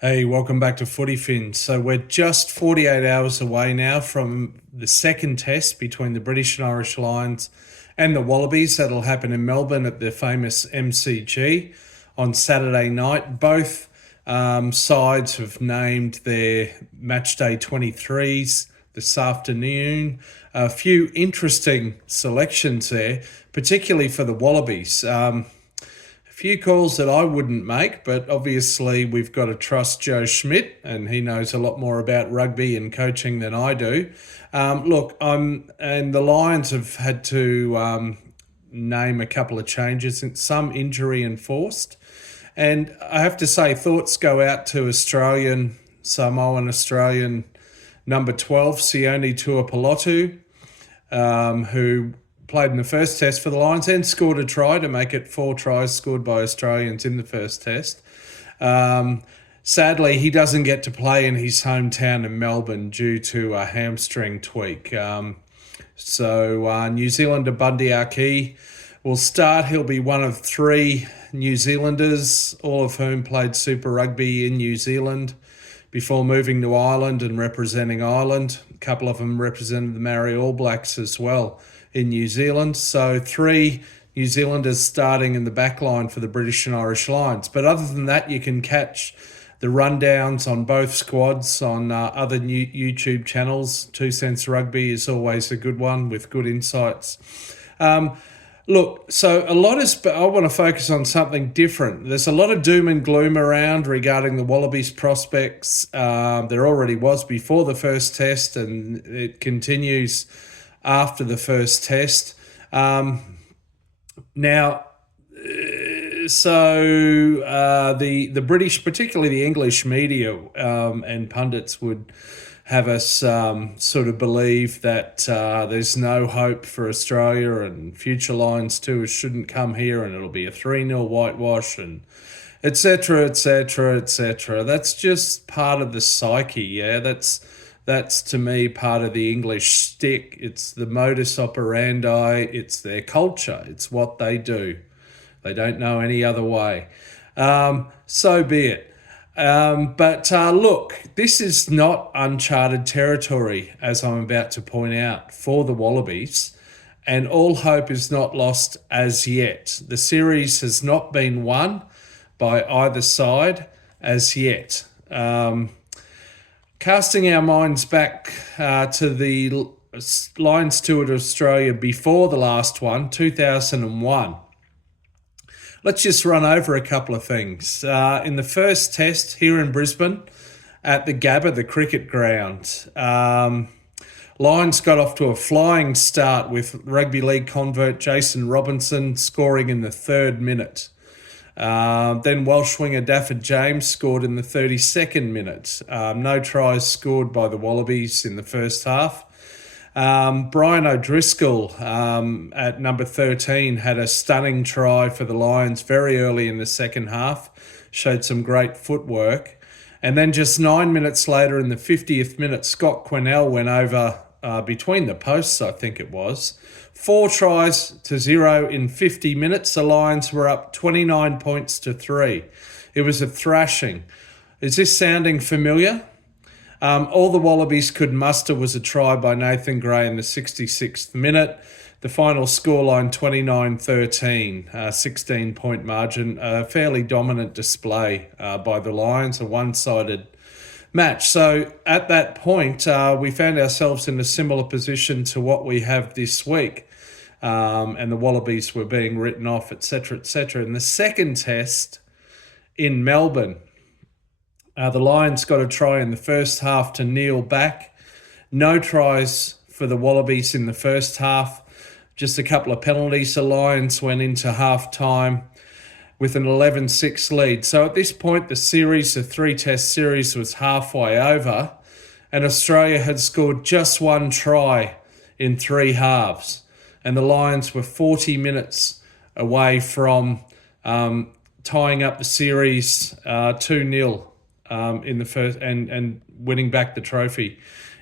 Hey, welcome back to Footy Fin. So we're just 48 hours away now from the second test between the British and Irish Lions and the Wallabies. That'll happen in Melbourne at the famous MCG on Saturday night. Both sides have named their matchday 23s this afternoon. A few interesting selections there, particularly for the Wallabies. Few calls that I wouldn't make, but obviously we've got to trust Joe Schmidt, and he knows a lot more about rugby and coaching than I do. And the Lions have had to name a couple of changes, some injury enforced. And I have to say, thoughts go out to Samoan Australian number 12, Sione Tuipulotu, who played in the first test for the Lions and scored a try to make it 4 tries scored by Australians in the first test. Sadly, he doesn't get to play in his hometown in Melbourne due to a hamstring tweak. New Zealander Bundy Aki will start. He'll be one of 3 New Zealanders, all of whom played Super Rugby in New Zealand before moving to Ireland and representing Ireland. A couple of them represented the Maori All Blacks as well in New Zealand. So 3 New Zealanders starting in the back line for the British and Irish Lions. But other than that, you can catch the rundowns on both squads on other new YouTube channels. 2 Cents Rugby is always a good one with good insights. So I want to focus on something different. There's a lot of doom and gloom around regarding the Wallabies prospects. There already was before the first test, and it continues after the first test. The British, particularly the English media and pundits, would have us sort of believe that there's no hope for Australia and future Lions tours shouldn't come here and it'll be a 3-0 whitewash and et cetera, et cetera, et cetera. That's just part of the psyche, yeah? That's to me part of the English stick. It's the modus operandi. It's their culture. It's what they do. They don't know any other way. So be it. Look, this is not uncharted territory, as I'm about to point out, for the Wallabies, and all hope is not lost as yet. The series has not been won by either side as yet. Casting our minds back to the Lions tour to Australia before the last one, 2001, let's just run over a couple of things. In the first test here in Brisbane at the Gabba, the cricket ground, Lions got off to a flying start with rugby league convert Jason Robinson scoring in the 3rd minute. Then Welsh winger Dafford James scored in the 32nd minute. No tries scored by the Wallabies in the first half. Brian O'Driscoll at number 13 had a stunning try for the Lions very early in the second half, showed some great footwork. And then just 9 minutes later in the 50th minute, Scott Quinnell went over between the posts, I think it was. 4 tries to 0 in 50 minutes. The Lions were up 29 points to 3. It was a thrashing. Is this sounding familiar? All the Wallabies could muster was a try by Nathan Gray in the 66th minute. The final scoreline 29-13, 16-point margin. A fairly dominant display by the Lions, a one-sided match. So at that point, we found ourselves in a similar position to what we have this week. And the Wallabies were being written off, etc., etc. In the second test in Melbourne, the Lions got a try in the first half to kneel back. No tries for the Wallabies in the first half. Just a couple of penalties. The Lions went into half-time with an 11-6 lead. So at this point, the 3-test series was halfway over, and Australia had scored just 1 try in 3 halves. And the Lions were 40 minutes away from tying up the series 2-0 in the first and winning back the trophy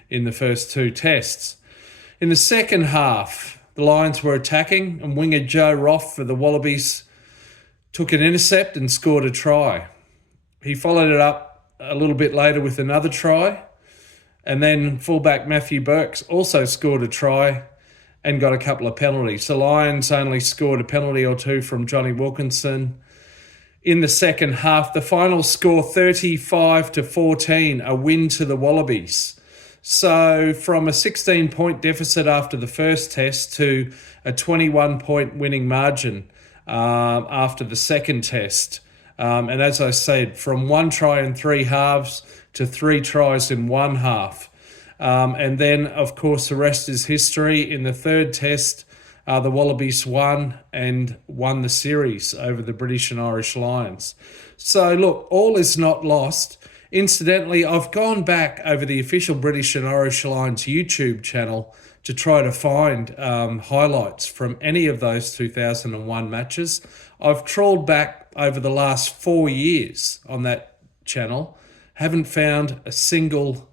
in the first 2 tests. In the second half, the Lions were attacking, and winger Joe Roff for the Wallabies took an intercept and scored a try. He followed it up a little bit later with another try. And then fullback Matthew Burks also scored a try and got a couple of penalties. The Lions only scored a penalty or two from Johnny Wilkinson. In the second half, the final score 35-14, a win to the Wallabies. So from a 16-point deficit after the first test to a 21-point winning margin after the second test. And as I said, from 1 try in 3 halves to 3 tries in 1 half. And then, of course, the rest is history. In the third test, the Wallabies won the series over the British and Irish Lions. So, look, all is not lost. Incidentally, I've gone back over the official British and Irish Lions YouTube channel to try to find highlights from any of those 2001 matches. I've trawled back over the last 4 years on that channel. Haven't found a single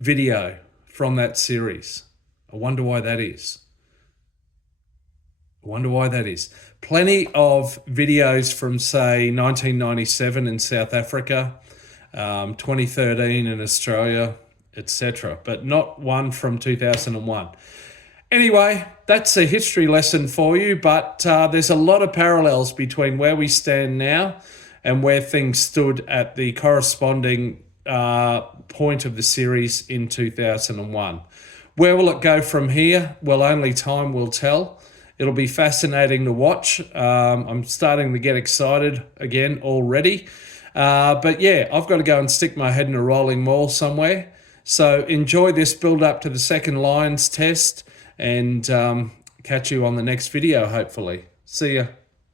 video from that series. I wonder why that is. Plenty of videos from, say, 1997 in South Africa, 2013 in Australia, etc., but not one from 2001. Anyway, that's a history lesson for you, but there's a lot of parallels between where we stand now and where things stood at the corresponding point of the series in 2001. Where will it go from here? Well, only time will tell. It'll be fascinating to watch. I'm starting to get excited again already. But yeah, I've got to go and stick my head in a rolling mall somewhere. So enjoy this build up to the second Lions test and catch you on the next video, hopefully. See ya.